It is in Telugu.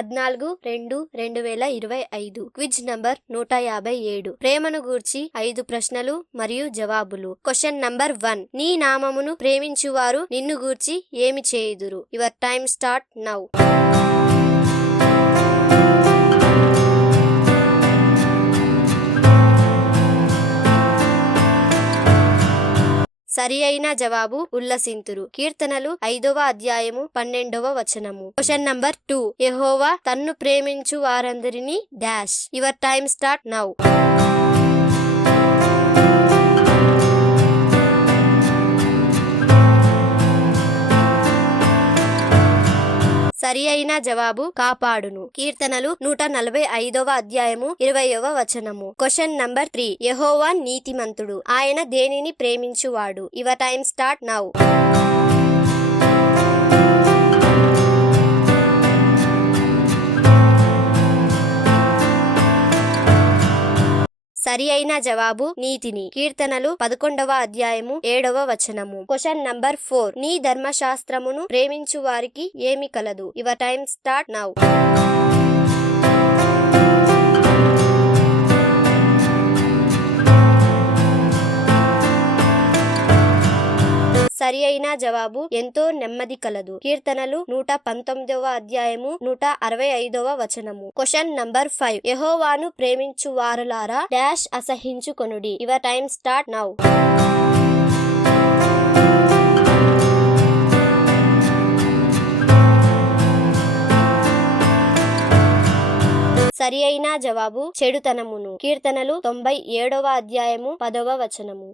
14/2/2025. Quiz number 157. ప్రేమను గూర్చి 5 ప్రశ్నలు మరియు జవాబులు. Question number 1. నీ నామమును ప్రేమించువారు నిన్ను గూర్చి ఏమి చేయుదురు? Your time start now. సరి అయిన జవాబు ఉల్లసింతురు. కీర్తనలు 5వ అధ్యాయము 12వ వచనము. Question number 2. యెహోవా తన్ను ప్రేమించు వారందరినీ dash. Your time start now. సరి అయిన జవాబు కాపాడును. కీర్తనలు 145వ అధ్యాయము 20వ వచనము. Question number 3. యెహోవా నీతిమంతుడు, ఆయన దేనిని ప్రేమించువాడు? Your time start now. సరి అయిన జవాబు నీతిని. కీర్తనలు 11వ అధ్యాయము 7వ వచనము. Question number 4. నీ ధర్మశాస్త్రమును ప్రేమించు వారికి ఏమి కలదు? Your time start now. సరి అయిన జవాబు ఎంతో నెమ్మది కలదు. కీర్తనలు 119వ అధ్యాయము 165వ వచనము. Question number 5. యెహోవాను ప్రేమించు వారులారా డాష్ అసహించుకొనుడి. Your time start now. సరి అయిన జవాబు చెడుతనమును. కీర్తనలు 97వ అధ్యాయము 10వ వచనము.